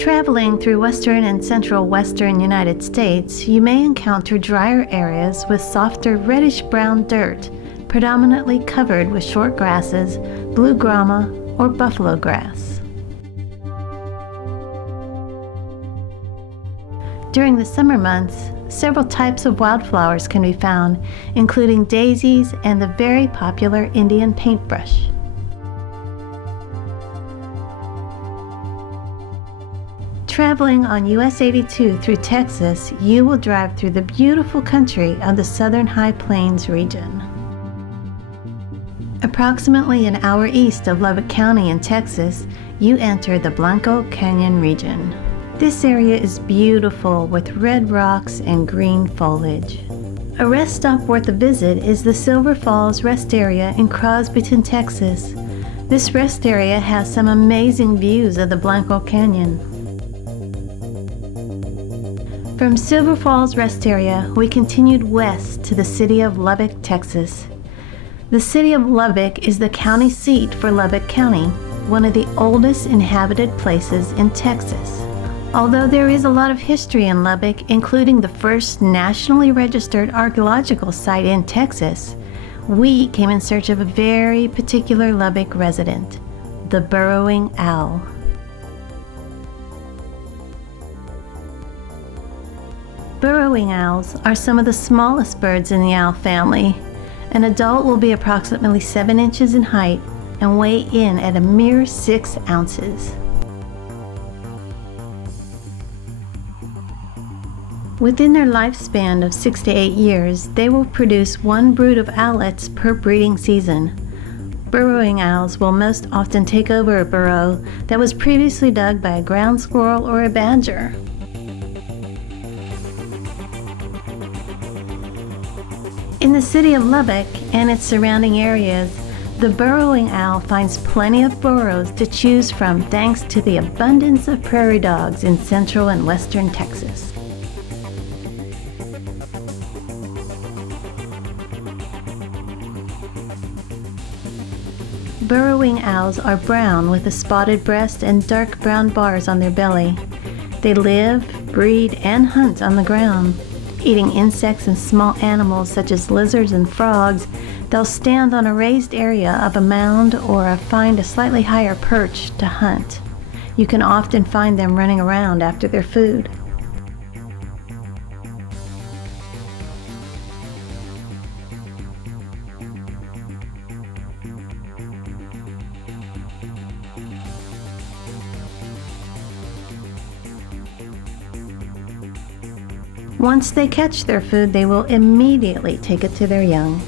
Traveling through western and central western United States, you may encounter drier areas with softer reddish-brown dirt, predominantly covered with short grasses, blue grama, or buffalo grass. During the summer months, several types of wildflowers can be found, including daisies and the very popular Indian paintbrush. Traveling on US 82 through Texas, you will drive through the beautiful country of the Southern High Plains region. Approximately an hour east of Lubbock County in Texas, you enter the Blanco Canyon region. This area is beautiful with red rocks and green foliage. A rest stop worth a visit is the Silver Falls Rest Area in Crosbyton, Texas. This rest area has some amazing views of the Blanco Canyon. From Silver Falls Rest Area, we continued west to the city of Lubbock, Texas. The city of Lubbock is the county seat for Lubbock County, one of the oldest inhabited places in Texas. Although there is a lot of history in Lubbock, including the first nationally registered archaeological site in Texas, we came in search of a very particular Lubbock resident, the Burrowing Owl. Burrowing owls are some of the smallest birds in the owl family. An adult will be approximately 7 inches in height and weigh in at a mere 6 ounces. Within their lifespan of 6 to 8 years, they will produce 1 brood of owlets per breeding season. Burrowing owls will most often take over a burrow that was previously dug by a ground squirrel or a badger. In the city of Lubbock and its surrounding areas, the burrowing owl finds plenty of burrows to choose from thanks to the abundance of prairie dogs in central and western Texas. Burrowing owls are brown with a spotted breast and dark brown bars on their belly. They live, breed, and hunt on the ground. Eating insects and small animals such as lizards and frogs, they'll stand on a raised area of a mound or find a slightly higher perch to hunt. You can often find them running around after their food. Once they catch their food, they will immediately take it to their young.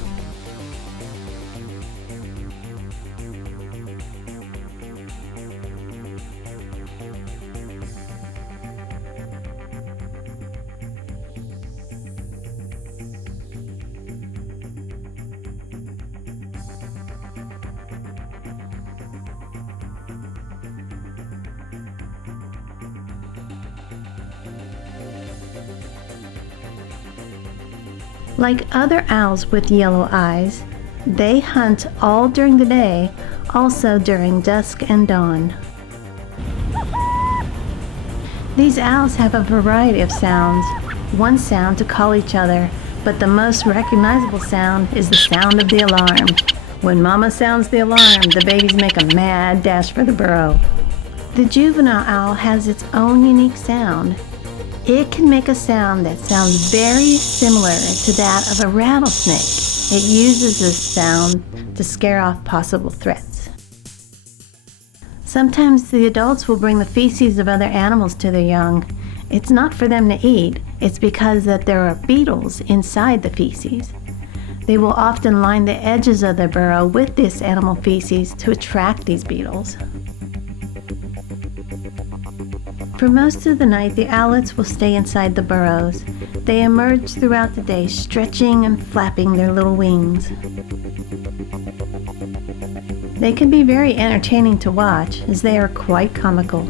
Like other owls with yellow eyes, they hunt all during the day, also during dusk and dawn. These owls have a variety of sounds, one sound to call each other, but the most recognizable sound is the sound of the alarm. When mama sounds the alarm, the babies make a mad dash for the burrow. The juvenile owl has its own unique sound. It can make a sound that sounds very similar to that of a rattlesnake. It uses this sound to scare off possible threats. Sometimes the adults will bring the feces of other animals to their young. It's not for them to eat, it's because that there are beetles inside the feces. They will often line the edges of their burrow with this animal feces to attract these beetles. For most of the night, the owlets will stay inside the burrows. They emerge throughout the day, stretching and flapping their little wings. They can be very entertaining to watch, as they are quite comical.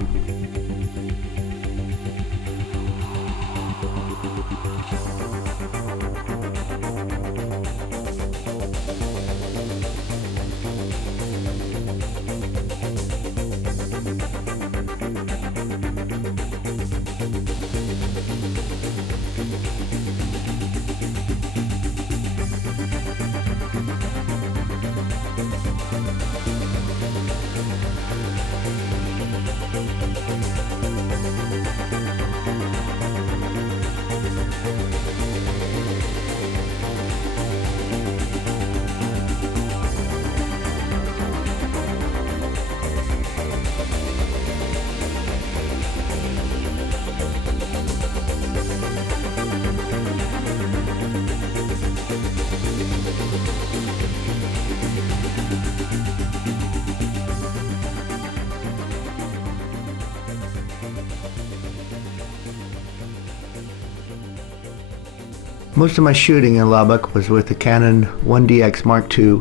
Most of my shooting in Lubbock was with the Canon 1DX Mark II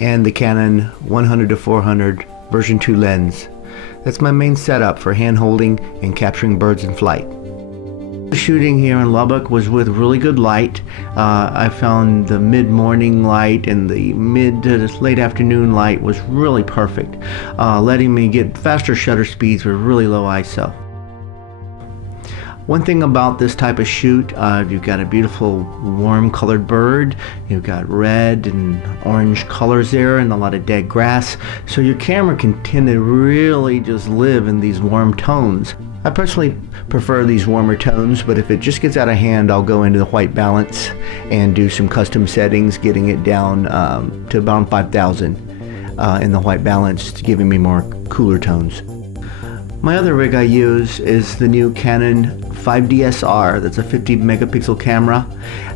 and the Canon 100-400 version 2 lens. That's my main setup for hand holding and capturing birds in flight. The shooting here in Lubbock was with really good light. I found the mid-morning light and the mid to late afternoon light was really perfect, letting me get faster shutter speeds with really low ISO. One thing about this type of shoot, you've got a beautiful warm colored bird, you've got red and orange colors there and a lot of dead grass, so your camera can tend to really just live in these warm tones. I personally prefer these warmer tones, but if it just gets out of hand, I'll go into the white balance and do some custom settings, getting it down to about 5,000 in the white balance, giving me more cooler tones. My other rig I use is the new Canon 5DSR. That's a 50 megapixel camera.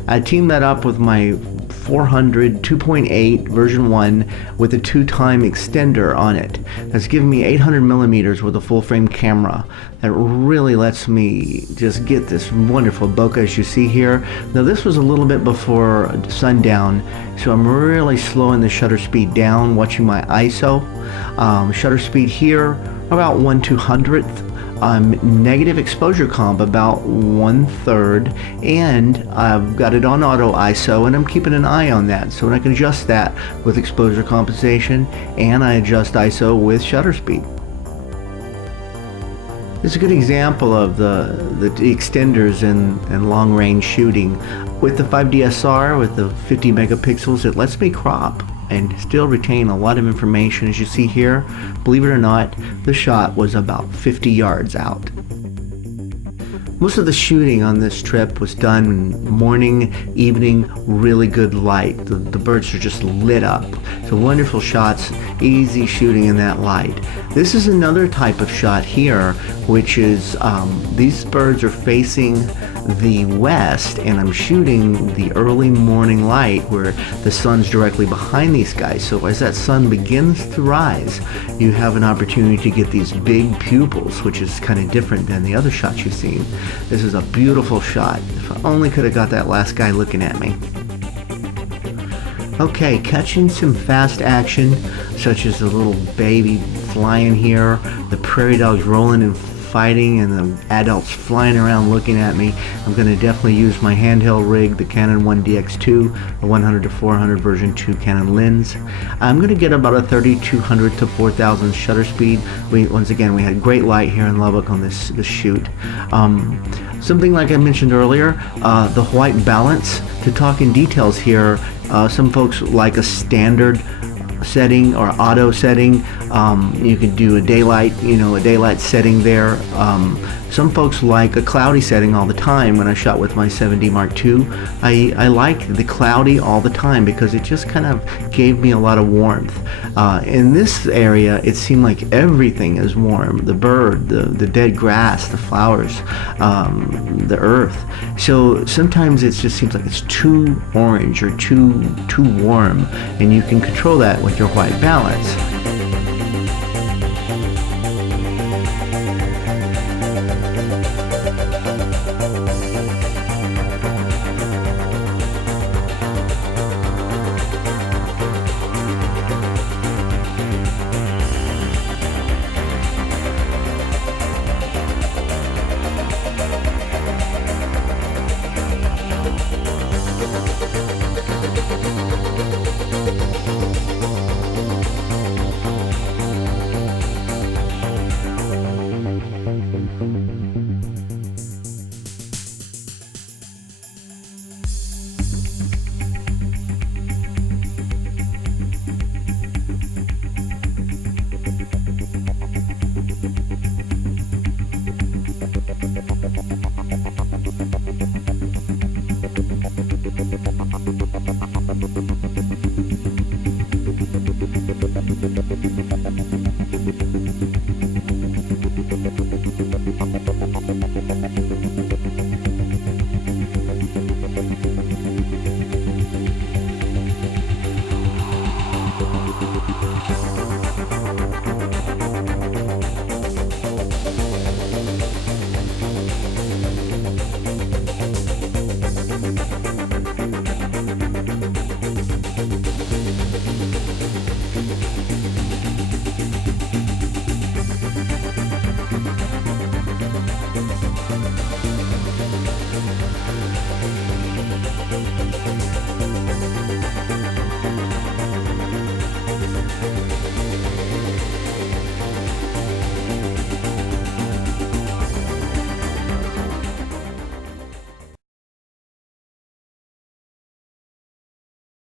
I teamed that up with my 400 2.8 version 1 with a 2-time extender on it. That's giving me 800 millimeters with a full frame camera. That really lets me just get this wonderful bokeh as you see here. Now this was a little bit before sundown, so I'm really slowing the shutter speed down, watching my ISO. Shutter speed here about 1/200th. Negative exposure comp about 1/3, and I've got it on auto ISO, and I'm keeping an eye on that, so I can adjust that with exposure compensation, and I adjust ISO with shutter speed. This is a good example of the extenders and long range shooting. With the 5DSR, with the 50 megapixels, it lets me crop and still retain a lot of information. As you see here, believe it or not, the shot was about 50 yards out. Most of the shooting on this trip was done morning, evening, really good light. The birds are just lit up. So wonderful shots, easy shooting in that light. This is another type of shot here, which is these birds are facing the west, and I'm shooting the early morning light where the sun's directly behind these guys. So as that sun begins to rise, you have an opportunity to get these big pupils, which is kind of different than the other shots you've seen. This is a beautiful shot. If I only could have got that last guy looking at me. Okay, catching some fast action, such as the little baby flying here, the prairie dogs rolling and fighting, and the adults flying around looking at me. I'm going to definitely use my handheld rig, the Canon 1DX2, a 100-400 version 2 Canon lens. I'm going to get about a 3200 to 4000 shutter speed. Once again, we had great light here in Lubbock on this shoot. Something like I mentioned earlier, the white balance. To talk in details here, some folks like a standard setting or auto setting. You could do a daylight, a daylight setting there. Some folks like a cloudy setting all the time. When I shot with my 7D Mark II, I like the cloudy all the time because it just kind of gave me a lot of warmth. In this area, it seemed like everything is warm. The bird, the dead grass, the flowers, the earth. So sometimes it just seems like it's too orange or too warm, and you can control that with your white balance.